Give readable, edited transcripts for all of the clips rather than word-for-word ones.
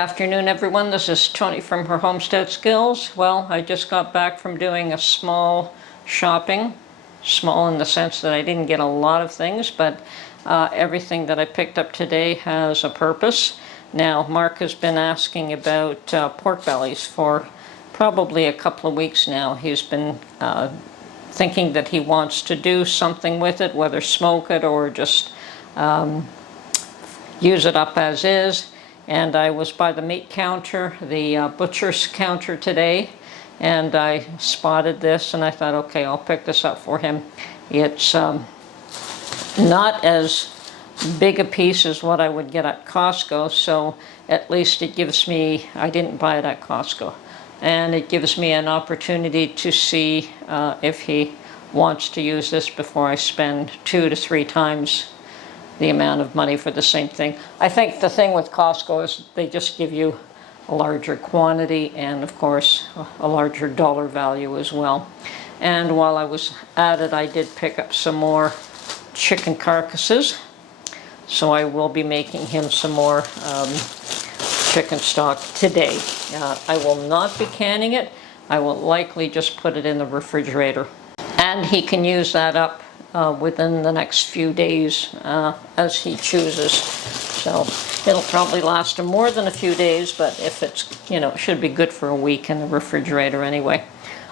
Good afternoon, everyone. This is Tony from her Homestead Skills. Well, I just got back from doing a small shopping. Small in the sense that I didn't get a lot of things, but everything that I picked up today has a purpose. Now, Mark has been asking about pork bellies for probably a couple of weeks now. He's been thinking that he wants to do something with it, whether smoke it or just use it up as is. And I was by the meat counter, the butcher's counter today, and I spotted this and I thought, okay, I'll pick this up for him. It's not as big a piece as what I would get at Costco, so at least it gives me, I didn't buy it at Costco, and it gives me an opportunity to see if he wants to use this before I spend 2 to 3 times the amount of money for the same thing. I think the thing with Costco is they just give you a larger quantity and of course a larger dollar value as well. And while I was at it, I did pick up some more chicken carcasses, so I will be making him some more chicken stock today. I will not be canning it. I will likely just put it in the refrigerator, and he can use that up within the next few days as he chooses. So it'll probably last him more than a few days, but if it's, it should be good for a week in the refrigerator anyway.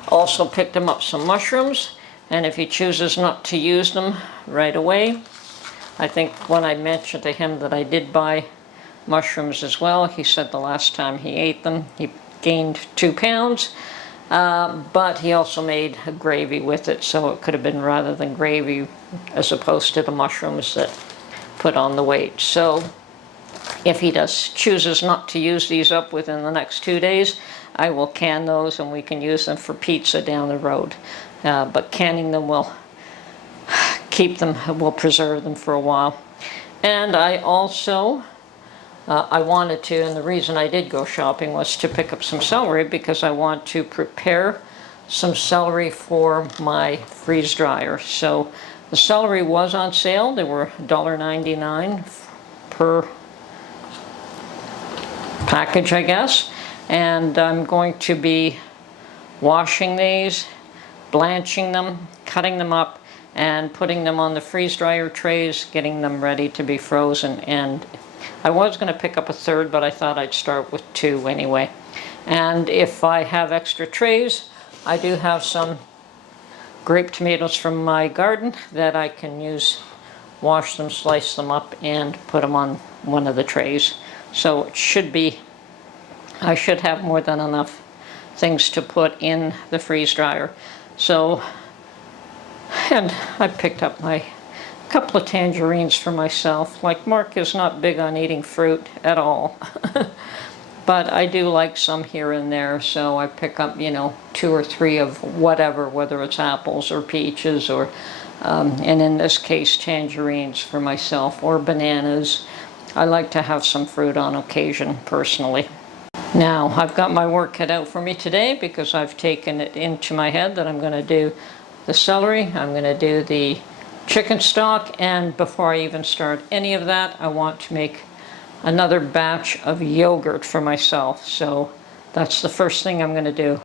Also picked him up some mushrooms, and if he chooses not to use them right away, I think when I mentioned to him that I did buy mushrooms as well, he said the last time he ate them he gained 2 pounds. But he also made a gravy with it, so it could have been rather than gravy as opposed to the mushrooms that put on the weight. So if he chooses not to use these up within the next 2 days, I will can those and we can use them for pizza down the road. But canning them will will preserve them for a while. And I also I wanted to, and the reason I did go shopping was to pick up some celery because I want to prepare some celery for my freeze dryer. So the celery was on sale. They were $1.99 per package, I guess. And I'm going to be washing these, blanching them, cutting them up, and putting them on the freeze dryer trays, getting them ready to be frozen. And I was going to pick up a third, but I thought I'd start with 2 anyway. And if I have extra trays, I do have some grape tomatoes from my garden that I can use, wash them, slice them up, and put them on one of the trays. So it should be, I should have more than enough things to put in the freeze dryer. So, and I picked up my couple of tangerines for myself. Like, Mark is not big on eating fruit at all. But I do like some here and there, so I pick up, 2 or 3 of whatever, whether it's apples or peaches or, and in this case, tangerines for myself, or bananas. I like to have some fruit on occasion, personally. Now, I've got my work cut out for me today because I've taken it into my head that I'm going to do the celery, I'm going to do the chicken stock, and before I even start any of that, I want to make another batch of yogurt for myself. So that's the first thing I'm going to do.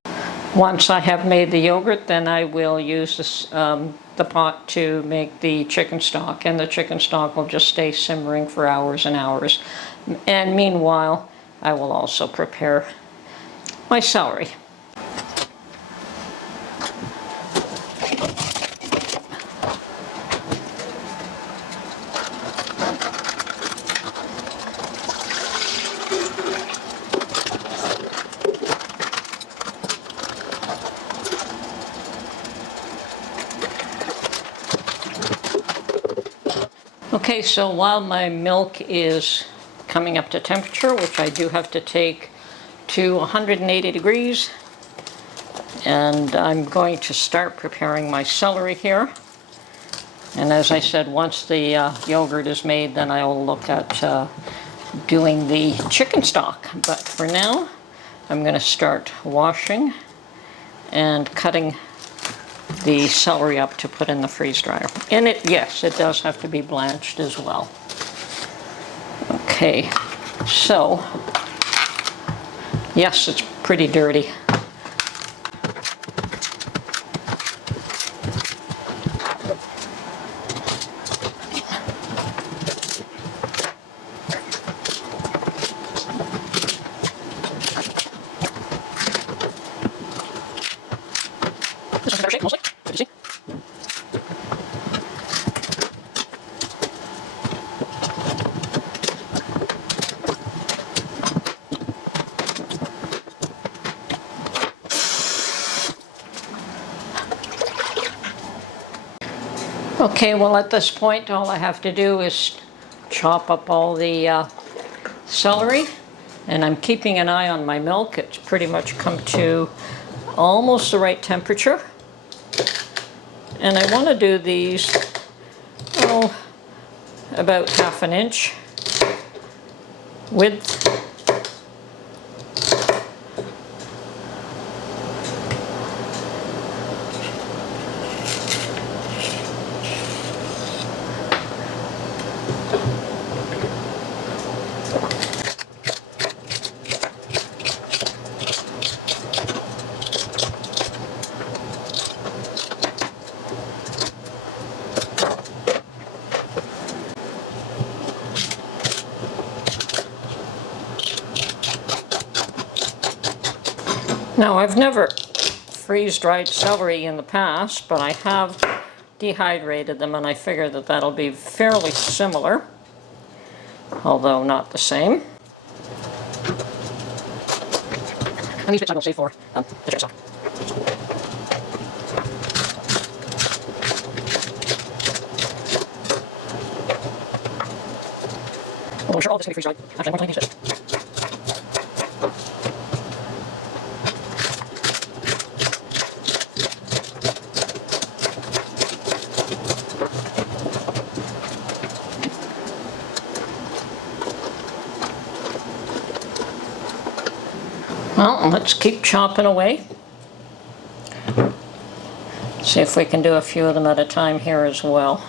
Once I have made the yogurt, then I will use this, the pot to make the chicken stock, and the chicken stock will just stay simmering for hours and hours. And meanwhile, I will also prepare my celery. Okay, so while my milk is coming up to temperature, which I do have to take to 180 degrees, and I'm going to start preparing my celery here. And as I said, once the yogurt is made, then I will look at doing the chicken stock. But for now, I'm going to start washing and cutting the celery up to put in the freeze dryer. And yes, it does have to be blanched as well. Okay, so Yes, it's pretty dirty. This is better shape, mostly. Good to see. Okay, well at this point all I have to do is chop up all the celery, and I'm keeping an eye on my milk. It's pretty much come to almost the right temperature. And I want to do these, oh, about 1/2 inch width. Now, I've never freeze-dried celery in the past, but I have dehydrated them, and I figure that that'll be fairly similar, although not the same. And these bits I will save for the chip sauce. Well, I'm sure all this can be freeze-dried. Actually, I'm going to use it. Well, let's keep chopping away. See if we can do a few of them at a time here as well.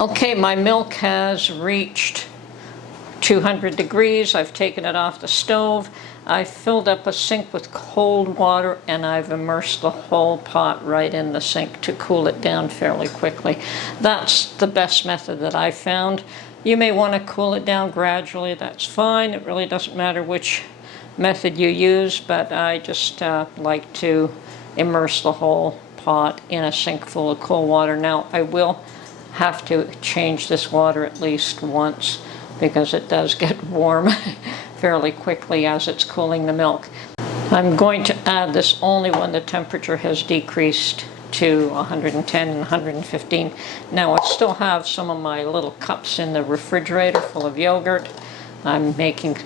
Okay, my milk has reached 200 degrees. I've taken it off the stove. I filled up a sink with cold water, and I've immersed the whole pot right in the sink to cool it down fairly quickly. That's the best method that I found. You may want to cool it down gradually. That's fine. It really doesn't matter which method you use, but I just like to immerse the whole pot in a sink full of cold water. Now, I will have to change this water at least once, because it does get warm fairly quickly as it's cooling the milk. I'm going to add this only when the temperature has decreased to 110 and 115. Now, I still have some of my little cups in the refrigerator full of yogurt. I'm making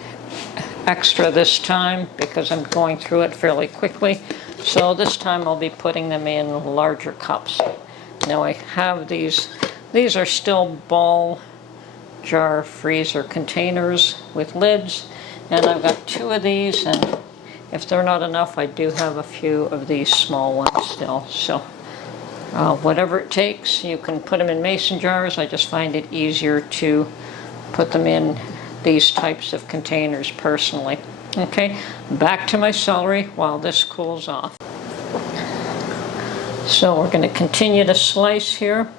extra this time because I'm going through it fairly quickly. So this time I'll be putting them in larger cups. Now I have these are still ball jar freezer containers with lids, and I've got 2 of these, and if they're not enough, I do have a few of these small ones still. So whatever it takes, you can put them in mason jars. I just find it easier to put them in these types of containers personally. Okay, back to my celery while this cools off. So we're going to continue to slice here.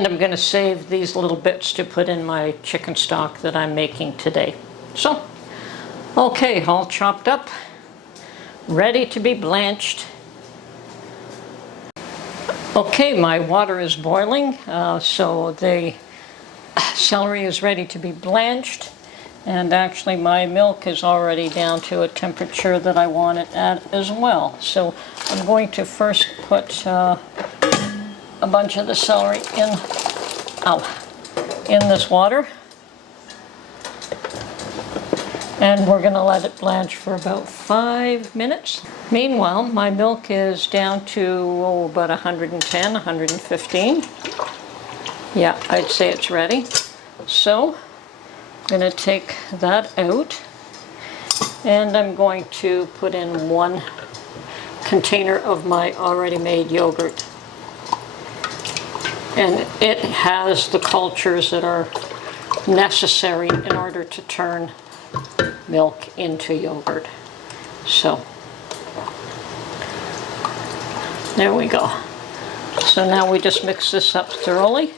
And I'm going to save these little bits to put in my chicken stock that I'm making today. So, okay, all chopped up, ready to be blanched. Okay, my water is boiling, so the celery is ready to be blanched. And actually my milk is already down to a temperature that I want it at as well. So I'm going to first put a bunch of the celery in this water. And we're going to let it blanch for about 5 minutes. Meanwhile, my milk is down to about 110, 115. Yeah, I'd say it's ready. So I'm going to take that out, and I'm going to put in 1 container of my already made yogurt. And it has the cultures that are necessary in order to turn milk into yogurt. So there we go. So now we just mix this up thoroughly.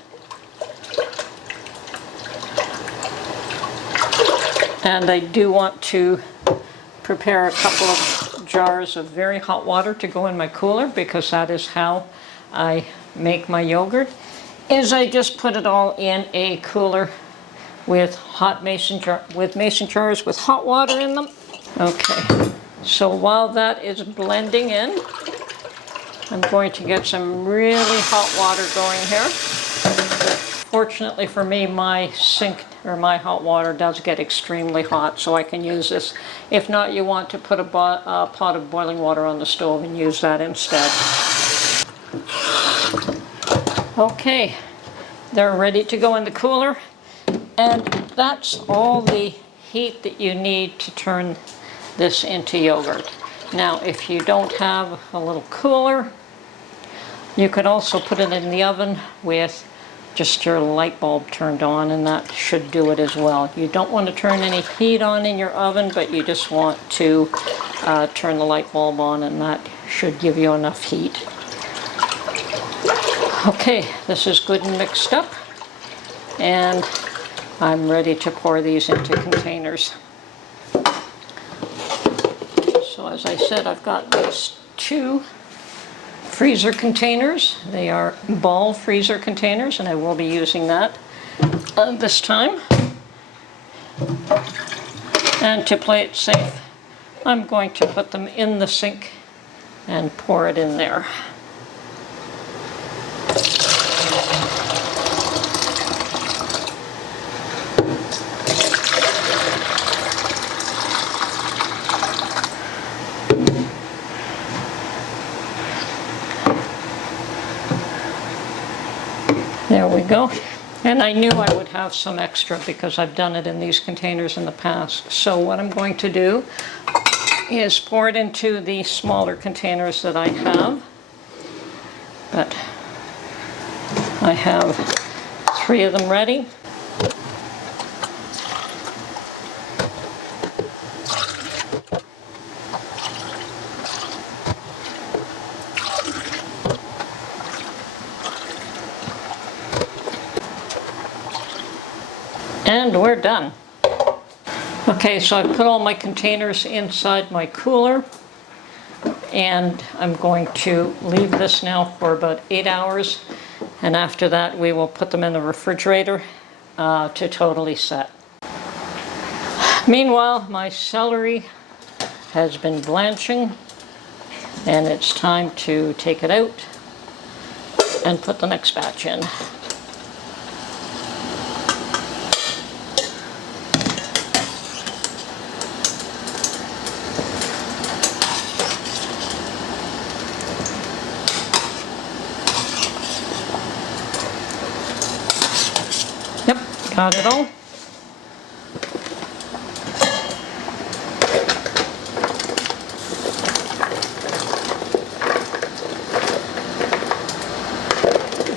And I do want to prepare a couple of jars of very hot water to go in my cooler, because that is how I make my yogurt. Is I just put it all in a cooler with mason jars with hot water in them. Okay, so while that is blending in, I'm going to get some really hot water going here. Fortunately for me, my sink or my hot water does get extremely hot, so I can use this. If not, you want to put a pot of boiling water on the stove and use that instead. Okay, they're ready to go in the cooler, and that's all the heat that you need to turn this into yogurt. Now, if you don't have a little cooler, you could also put it in the oven with just your light bulb turned on, and that should do it as well. You don't want to turn any heat on in your oven, but you just want to turn the light bulb on, and that should give you enough heat. Okay, this is good and mixed up, and I'm ready to pour these into containers. So as I said, I've got these 2 freezer containers. They are ball freezer containers, and I will be using that this time. And to play it safe, I'm going to put them in the sink and pour it in there. There we go. And I knew I would have some extra because I've done it in these containers in the past. So what I'm going to do is pour it into the smaller containers that I have. But I have 3 of them ready. And we're done. Okay, so I put all my containers inside my cooler, and I'm going to leave this now for about 8 hours, and after that we will put them in the refrigerator to totally set. Meanwhile, my celery has been blanching, and it's time to take it out and put the next batch in. Got it all.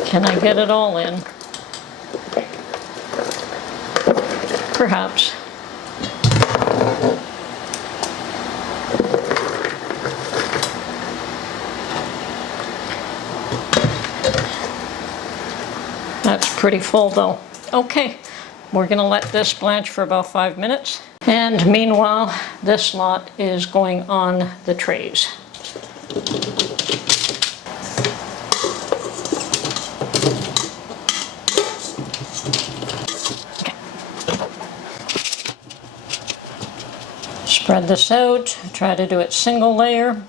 Can I get it all in? Perhaps. That pretty full though. Okay, we're gonna let this blanch for about 5 minutes. And meanwhile, this lot is going on the trays. Spread this out, try to do it single layer,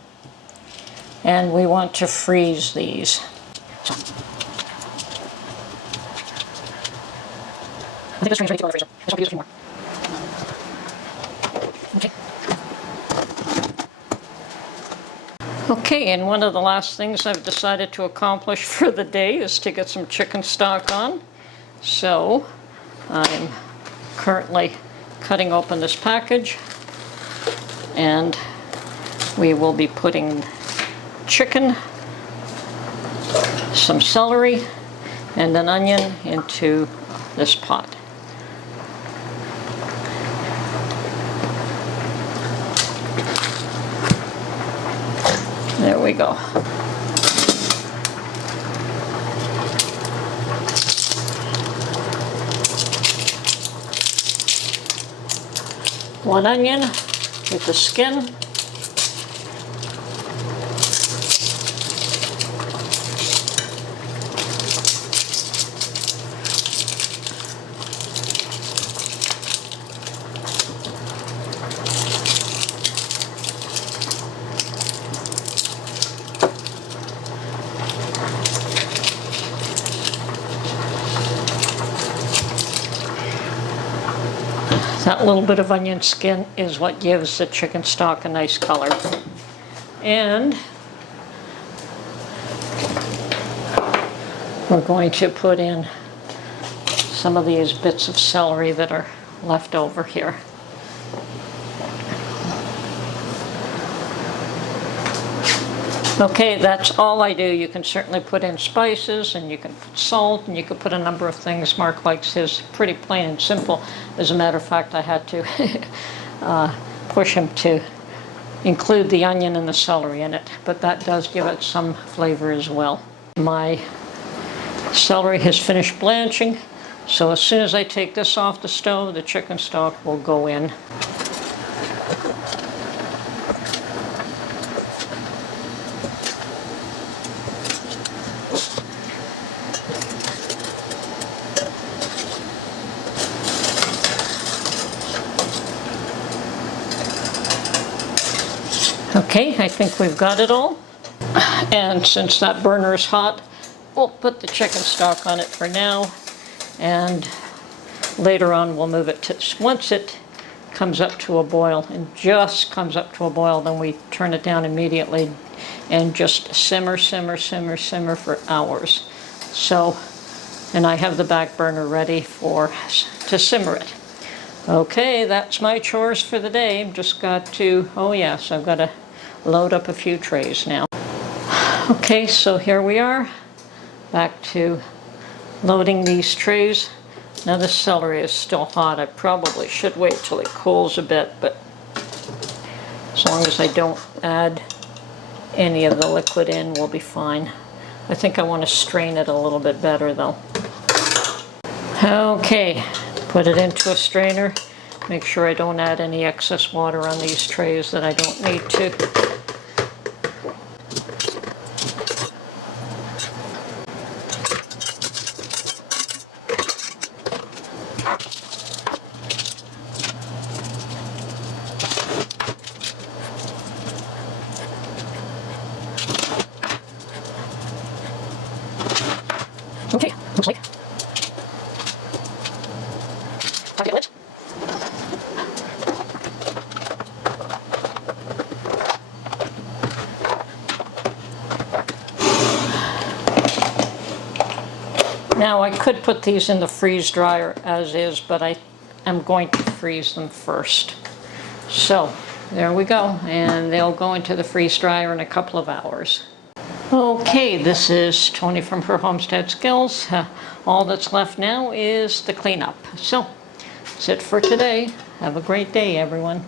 and we want to freeze these. I think this train's ready to go in the freezer. I just want to use a few more. Okay. Okay, and one of the last things I've decided to accomplish for the day is to get some chicken stock on. So I'm currently cutting open this package, and we will be putting chicken, some celery, and an onion into this pot. There we go. One onion with the skin. That little bit of onion skin is what gives the chicken stock a nice color. And we're going to put in some of these bits of celery that are left over here. Okay, that's all I do. You can certainly put in spices, and you can put salt, and you can put a number of things. Mark likes his pretty plain and simple. As a matter of fact, I had to push him to include the onion and the celery in it, but that does give it some flavor as well. My celery has finished blanching, so as soon as I take this off the stove, the chicken stock will go in. Okay, I think we've got it all. And since that burner is hot, we'll put the chicken stock on it for now, and later on we'll move it to, once it comes up to a boil, and just comes up to a boil, then we turn it down immediately and just simmer, simmer, simmer, simmer for hours. So, and I have the back burner ready to simmer it. Okay, that's my chores for the day. I've just got to, oh yes, I've got to load up a few trays now. Okay, so here we are, back to loading these trays. Now this celery is still hot. I probably should wait till it cools a bit, but as long as I don't add any of the liquid in, we'll be fine. I think I want to strain it a little bit better though. Okay, put it into a strainer. Make sure I don't add any excess water on these trays that I don't need to. Okay, looks like. Time to get lit. Now I could put these in the freeze dryer as is, but I am going to freeze them first. So there we go, and they'll go into the freeze dryer in a couple of hours. Okay, this is Tony from her Homestead Skills. All that's left now is the cleanup. So that's it for today. Have a great day, everyone.